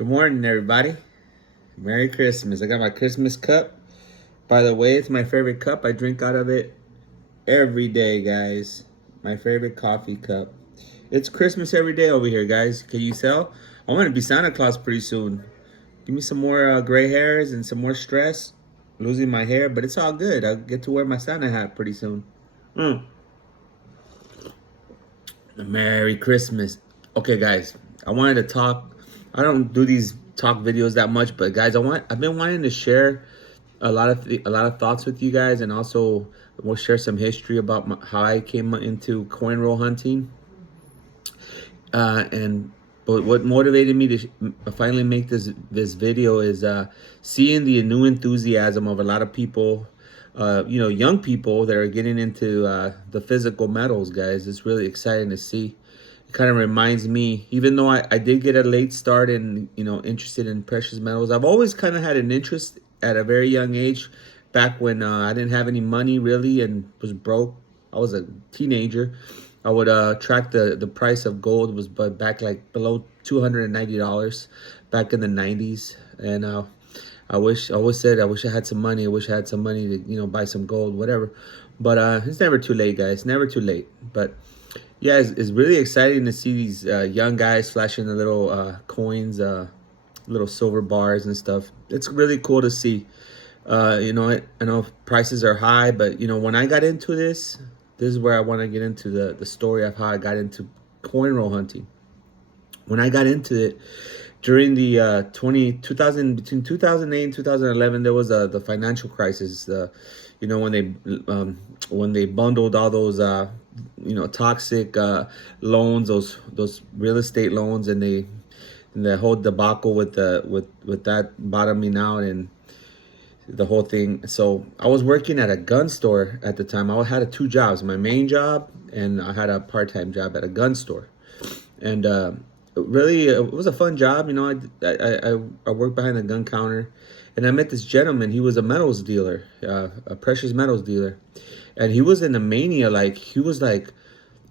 Good morning, everybody. Merry Christmas. I got my Christmas cup. By the way, it's my favorite cup. I drink out of it every day, guys. My favorite coffee cup. It's Christmas every day over here, guys. Can you tell? I'm going to be Santa Claus pretty soon. Give me some more gray hairs and some more stress. Losing my hair, but it's all good. I'll get to wear my Santa hat pretty soon. Mm. Merry Christmas. Okay, guys. I wanted to talk. I don't do these talk videos that much, but guys, I've been wanting to share a lot of thoughts with you guys, and also we'll share some history about how I came into coin roll hunting. And but what motivated me to finally make this video is seeing the new enthusiasm of a lot of people, young people that are getting into the physical metals, guys. It's really exciting to see. It kind of reminds me, even though I did get a late start and interested in precious metals, I've always kind of had an interest at a very young age. Back when I didn't have any money really and was broke, I was a teenager. I would track the price of gold was back like below $290 back in the 90s, and I always said I wish I had some money. I wish I had some money to buy some gold, whatever. But it's never too late, guys. Never too late. But yeah, it's really exciting to see these young guys flashing the little coins, little silver bars and stuff. It's really cool to see. I know prices are high, but when I got into this is where I want to get into the story of how I got into coin roll hunting. When I got into it during the 2000 between 2008 and 2011, there was the financial crisis. When they bundled all those toxic loans, those real estate loans, and the whole debacle with that bottoming out and the whole thing. So I was working at a gun store at the time. I had two jobs, my main job, and I had a part-time job at a gun store. And really, it was a fun job. I worked behind the gun counter, and I met this gentleman. He was a metals dealer, a precious metals dealer. And he was in a mania. Like, he was like,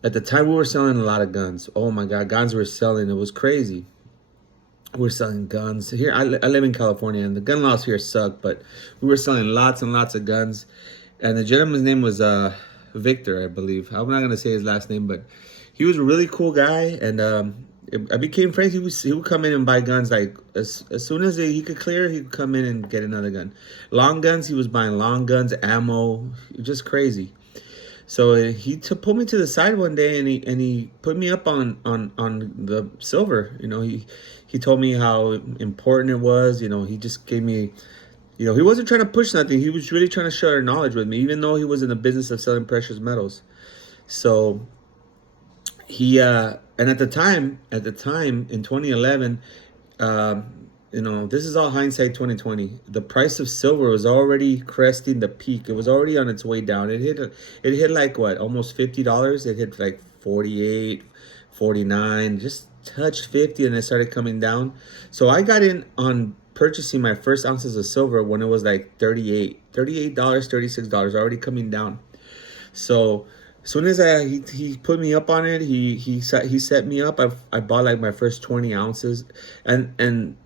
at the time we were selling a lot of guns. Oh my God, guns were selling. It was crazy. We're selling guns here. I live in California, and the gun laws here suck, but we were selling lots and lots of guns. And the gentleman's name was Victor, I believe. I'm not gonna say his last name, but he was a really cool guy, and I became friends. He would come in and buy guns like as soon as he could clear, he could come in and get another gun. Long guns, he was buying long guns, ammo, just crazy. So he pulled me to the side one day, and he put me up on the silver. He told me how important it was. He just gave me, he wasn't trying to push nothing. He was really trying to share knowledge with me, even though he was in the business of selling precious metals. So he and at the time in 2011, this is all hindsight 2020. The price of silver was already cresting the peak. It was already on its way down. It hit like what, almost $50. It hit like 48, 49, just touched 50, and it started coming down. So I got in on purchasing my first ounces of silver when it was like $38, $36, already coming down. So as soon as he put me up on it, he set me up. I bought like my first 20 ounces, and I'm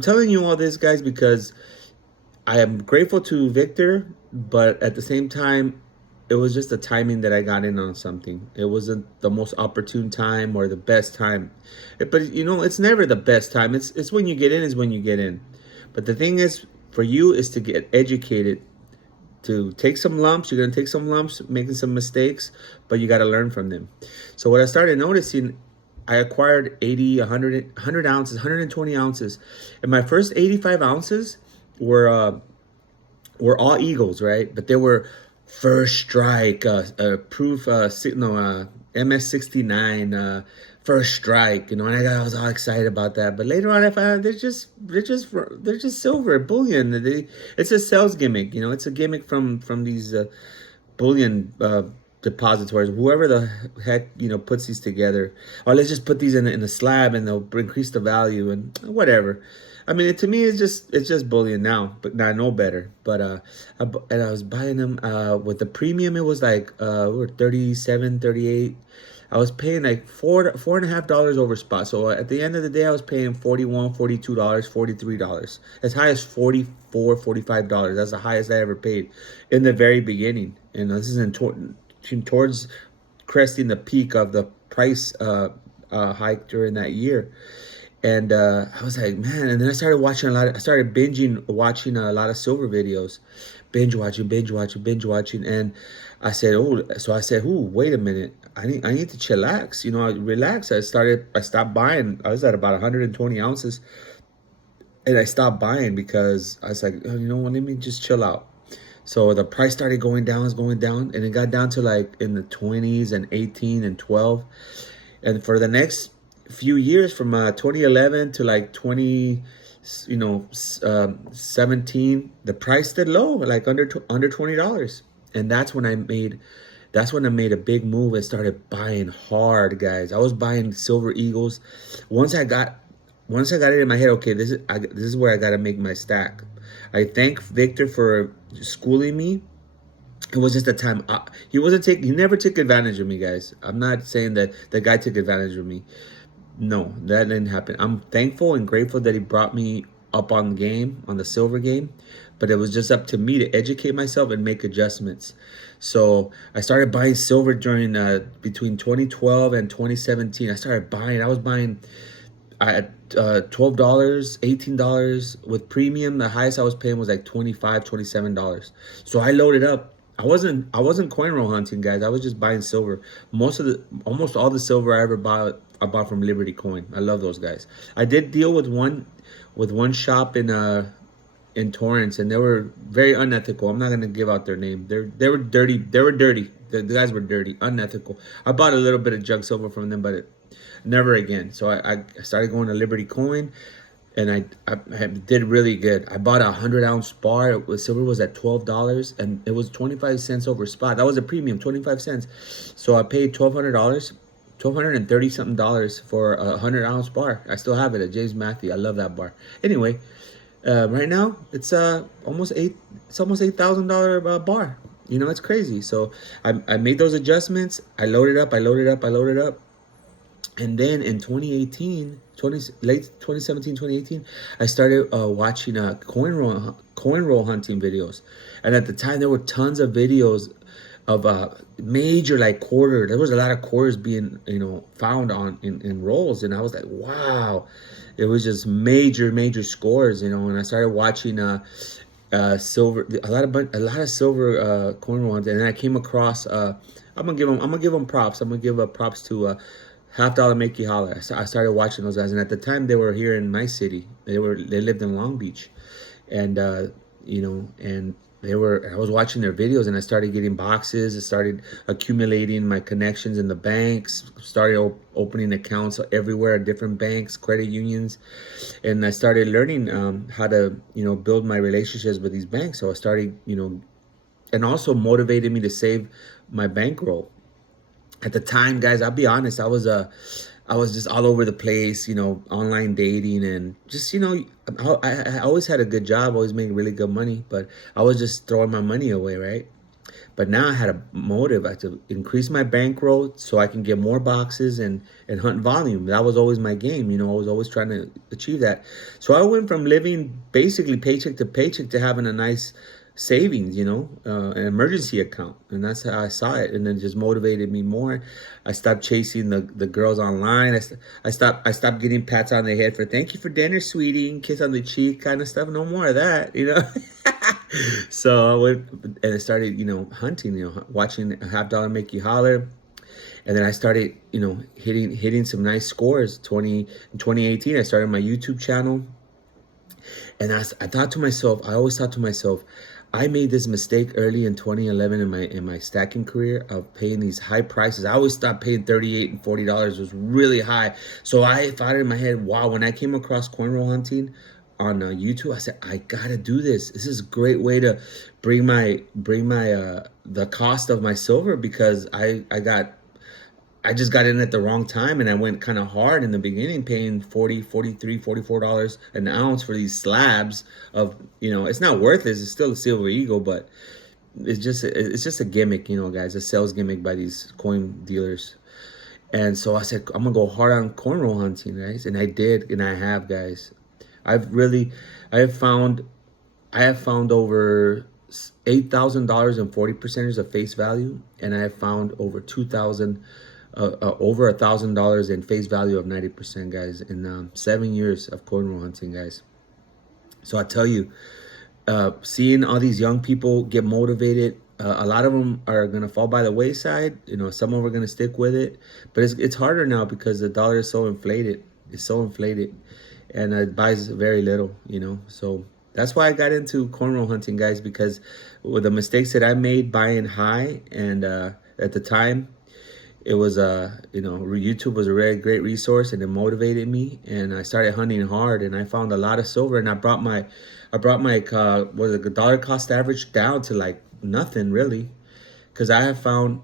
telling you all this, guys, because I am grateful to Victor, but at the same time, it was just the timing that I got in on something. It wasn't the most opportune time or the best time. But it's never the best time. It's when you get in is when you get in. But the thing is, for you, is to get educated, to take some lumps. You're gonna take some lumps, making some mistakes, but you got to learn from them. So what I started noticing, I acquired 80, 100 ounces, 120 ounces. And my first 85 ounces were all Eagles, right? But they were First Strike, proof, MS69, First Strike, and I was all excited about that. But later on, I found out they're just silver bullion. It's a sales gimmick, it's a gimmick from these bullion depositories, whoever the heck puts these together. Or let's just put these in a slab and they'll increase the value and whatever. I mean, to me, it's just bullion now, but I know better. But I was buying them with the premium. It was like 37, 38. I was paying like $4.50 over spot. So at the end of the day, I was paying $41, $42, $43, as high as $44, $45. That's the highest I ever paid in the very beginning. And this is towards cresting the peak of the price hike during that year. And I was like, man. And then I started watching a lot. I started watching a lot of silver videos, binge watching. And I said, oh, so I said, oh, wait a minute. I need to chillax. You know, relax. I stopped buying. I was at about 120 ounces, and I stopped buying because I was like, oh, you know what? Let me just chill out. So the price started going down, and it got down to like in the 20s and 18 and 12. And for the next few years, from 2011 to like 17, the price stayed low, like under $20. And that's when I made a big move and started buying hard, guys. I was buying Silver Eagles. Once I got it in my head, okay, this is where I got to make my stack. I thank Victor for schooling me. It was just a time. He never took advantage of me, guys. I'm not saying that the guy took advantage of me. No, that didn't happen. I'm thankful and grateful that he brought me up on the game, on the silver game. But it was just up to me to educate myself and make adjustments. So I started buying silver during between 2012 and 2017. I was buying at $12, $18 with premium. The highest I was paying was like $25, $27. So I loaded up. I wasn't coin roll hunting, guys. I was just buying silver. Almost all the silver I bought from Liberty Coin. I love those guys. I did deal with one shop in Torrance, and they were very unethical. I'm not gonna give out their name. They were dirty. The guys were dirty, unethical. I bought a little bit of junk silver from them, but never again. So I started going to Liberty Coin, and I did really good. I bought a 100-ounce bar. Silver was at $12, and it was 25 cents over spot. That was a premium, 25 cents. So I paid $1,230 something dollars for a 100-ounce bar. I still have it at James Matthew. I love that bar. Anyway, right now it's almost $8,000 bar. You know, it's crazy. So I made those adjustments. I loaded up. And then in late 2017, 2018, I started watching coin roll hunting videos. And at the time, there were tons of videos of major like quarter. There was a lot of quarters being found in rolls, and I was like, wow, it was just major scores, And I started watching silver, a lot of silver coin roll hunting, and then I came across. I'm gonna give them props. I'm gonna give props to. Half Dollar Make You Holler. I started watching those guys, and at the time they were here in my city. They lived in Long Beach, and and I was watching their videos, and I started getting boxes. I started accumulating my connections in the banks. Started opening accounts everywhere at different banks, credit unions, and I started learning how to build my relationships with these banks. So I started and also motivated me to save my bankroll. At the time, guys, I'll be honest, I was just all over the place, online dating, and just, I always had a good job, always making really good money, but I was just throwing my money away, right? But now I had a motive. I had to increase my bankroll so I can get more boxes and hunt volume. That was always my game. I was always trying to achieve that. So I went from living basically paycheck to paycheck to having a nice savings, an emergency account. And that's how I saw it. And then just motivated me more. I stopped chasing the girls online. I stopped getting pats on the head for thank you for dinner, sweetie, and kiss on the cheek kind of stuff. No more of that, So I went and I started, hunting, watching Half Dollar Make You Holler. And then I started, hitting some nice scores. In 2018, I started my YouTube channel. And I always thought to myself, I made this mistake early in 2011 in my stacking career of paying these high prices. I always thought paying $38 and $40 was really high. So I thought in my head, wow, when I came across coin roll hunting on YouTube, I said, I gotta do this. This is a great way to bring my the cost of my silver, because I just got in at the wrong time, and I went kind of hard in the beginning, paying $40, $43, $44 an ounce for these slabs of, it's not worth it. It's still a Silver Eagle, but it's just a gimmick, guys, a sales gimmick by these coin dealers. And so I said, I'm gonna go hard on cornrow hunting, guys. And I did, and I have, guys. I've really, I have found, I have found over $8,000 and 40% of face value, and I have found over 2,000, over $1,000 in face value of 90%, guys, in 7 years of cornrow hunting, guys. So I tell you, seeing all these young people get motivated, a lot of them are gonna fall by the wayside. You know, some of them are gonna stick with it, but it's harder now because the dollar is so inflated. It's so inflated, and it buys very little. You know, so that's why I got into cornrow hunting, guys, because with the mistakes that I made buying high, and at the time it was YouTube was a really great resource, and it motivated me, and I started hunting hard, and I found a lot of silver, and I brought my was it the dollar cost average down to like nothing really, because I have found,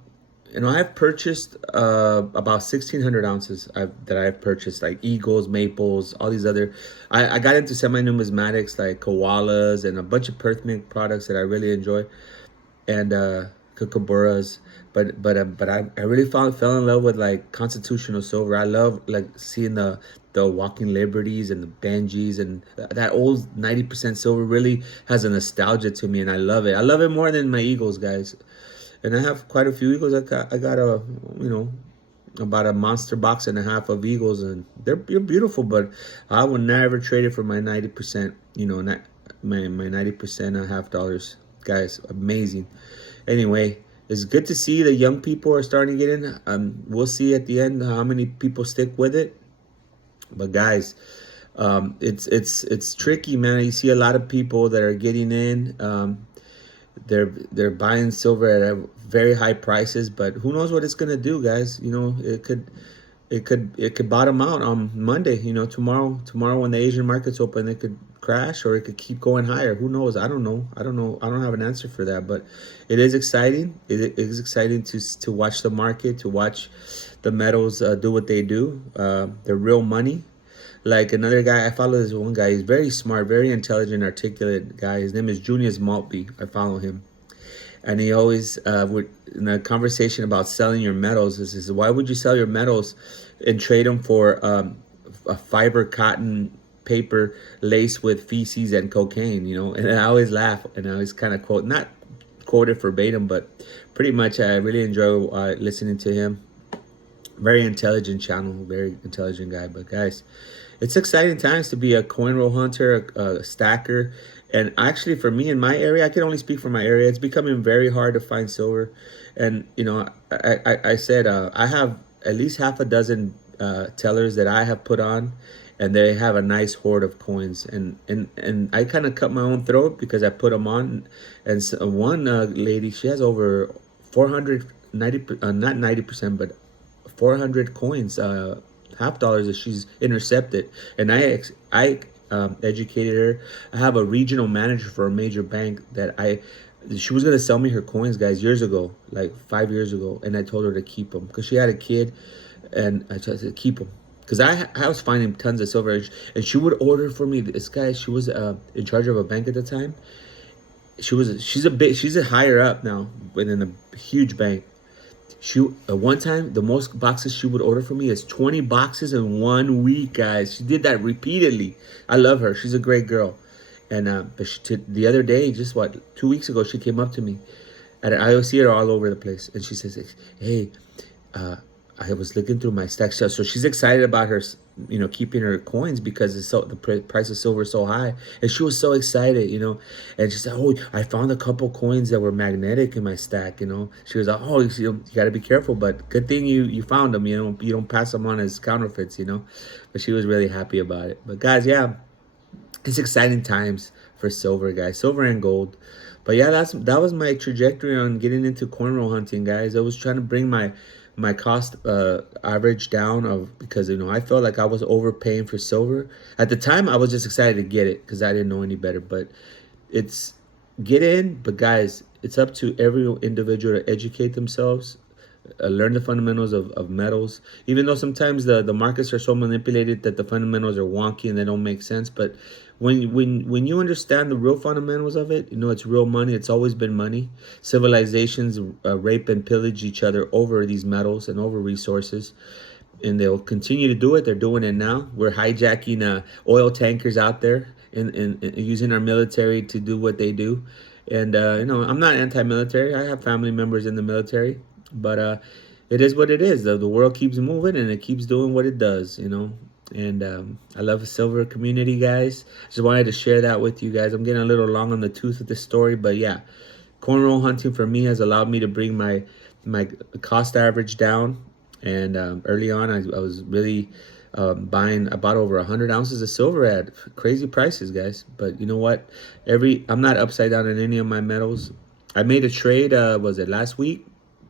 I have purchased about 1,600 ounces that I've purchased, like eagles, maples, all these other. I got into semi-numismatics like koalas and a bunch of Perth Mink products that I really enjoy, and kookaburras. But I really fell in love with like constitutional silver. I love like seeing the Walking Liberties and the Benjis, and that old 90% silver really has a nostalgia to me, and I love it. I love it more than my eagles, guys. And I have quite a few eagles. I got a, about a monster box and a half of eagles, and they're beautiful. But I would never trade it for my 90%. Not my 90% $half, guys. Amazing. Anyway, it's good to see the young people are starting to get in. We'll see at the end how many people stick with it. But guys, it's tricky, man. You see a lot of people that are getting in. They're buying silver at very high prices, but who knows what it's gonna do, guys? It could bottom out on Monday. Tomorrow when the Asian markets open, it could crash, or it could keep going higher. Who knows? I don't know. I don't have an answer for that, but it is exciting. It is exciting to watch the market, to watch the metals do what they do. They're real money. Like another guy, I follow this one guy. He's very smart, very intelligent, articulate guy. His name is Junius Maltby. I follow him, and he always would, in a conversation about selling your metals, he says, "Why would you sell your metals and trade them for a fiber cotton paper laced with feces and cocaine?" And I always laugh, and I always kind of not quote it verbatim, but pretty much I really enjoy listening to him. Very intelligent channel, very intelligent guy. But guys, it's exciting times to be a coin roll hunter, a stacker. And actually, for me in my area, I can only speak for my area, it's becoming very hard to find silver. And I said I have at least half a dozen tellers that I have put on, and they have a nice hoard of coins. And I kind of cut my own throat because I put them on. And so one lady, she has over 490, not 90%, but 400 coins, $half that she's intercepted, and I educated her. I have a regional manager for a major bank that she was gonna sell me her coins, guys, years ago, like 5 years ago, and I told her to keep them because she had a kid, and I told her to keep them because I was finding tons of silver, and she would order for me. This guy, she was in charge of a bank at the time. She's a higher up now, but in a huge bank. She one time, the most boxes she would order for me is 20 boxes in 1 week, guys. She did that repeatedly. I love her. She's a great girl. And the other day, just 2 weeks ago, she came up to me, and I see her all over the place, and she says, "Hey, I was looking through my stack." So she's excited about her, keeping her coins because the price of silver is so high, and she was so excited, And she said, "Oh, I found a couple coins that were magnetic in my stack." She was like, "Oh, you got to be careful, but good thing you found them. You don't pass them on as counterfeits." But she was really happy about it. But guys, yeah, it's exciting times for silver, guys, silver and gold. But yeah, that was my trajectory on getting into cornrow hunting, guys. I was trying to bring my cost average down because I felt like I was overpaying for silver. At the time, I was just excited to get it because I didn't know any better. But get in. But guys, it's up to every individual to educate themselves. learn the fundamentals of metals, even though sometimes the markets are so manipulated that the fundamentals are wonky and they don't make sense. But when you understand the real fundamentals of it, it's real money. It's always been money. Civilizations rape and pillage each other over these metals and over resources, and they'll continue to do it. They're doing it now. We're hijacking oil tankers out there and using our military to do what they do. And I'm not anti-military. I have family members in the military, but it is what it is. The world keeps moving and it keeps doing what it does. And I love the silver community, guys. Just wanted to share that with you guys. I'm getting a little long on the tooth of this story, but yeah, cornrow hunting for me has allowed me to bring my cost average down. And early on, I was really buying about over 100 ounces of silver at crazy prices, guys. But you know what? I'm not upside down in any of my metals. I made a trade, was it last week?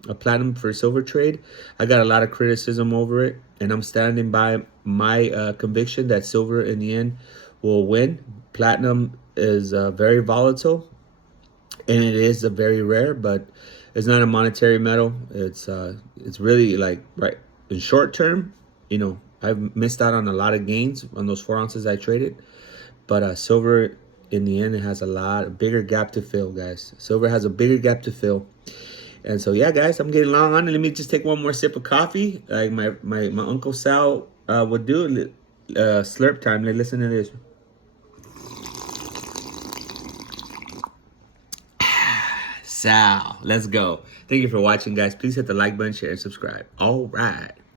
A platinum for silver trade. I got a lot of criticism over it, and I'm standing by my conviction that silver in the end will win. Platinum is very volatile, and it is a very rare, but it's not a monetary metal. It's really like right in short term. I've missed out on a lot of gains on those 4 ounces I traded, but silver in the end, it has a bigger gap to fill, guys. Silver has a bigger gap to fill. And so, yeah, guys, I'm getting long on it. Let me just take one more sip of coffee, like my Uncle Sal would do. Slurp time. Listen to this. Sal, let's go. Thank you for watching, guys. Please hit the like button, share, and subscribe. All right.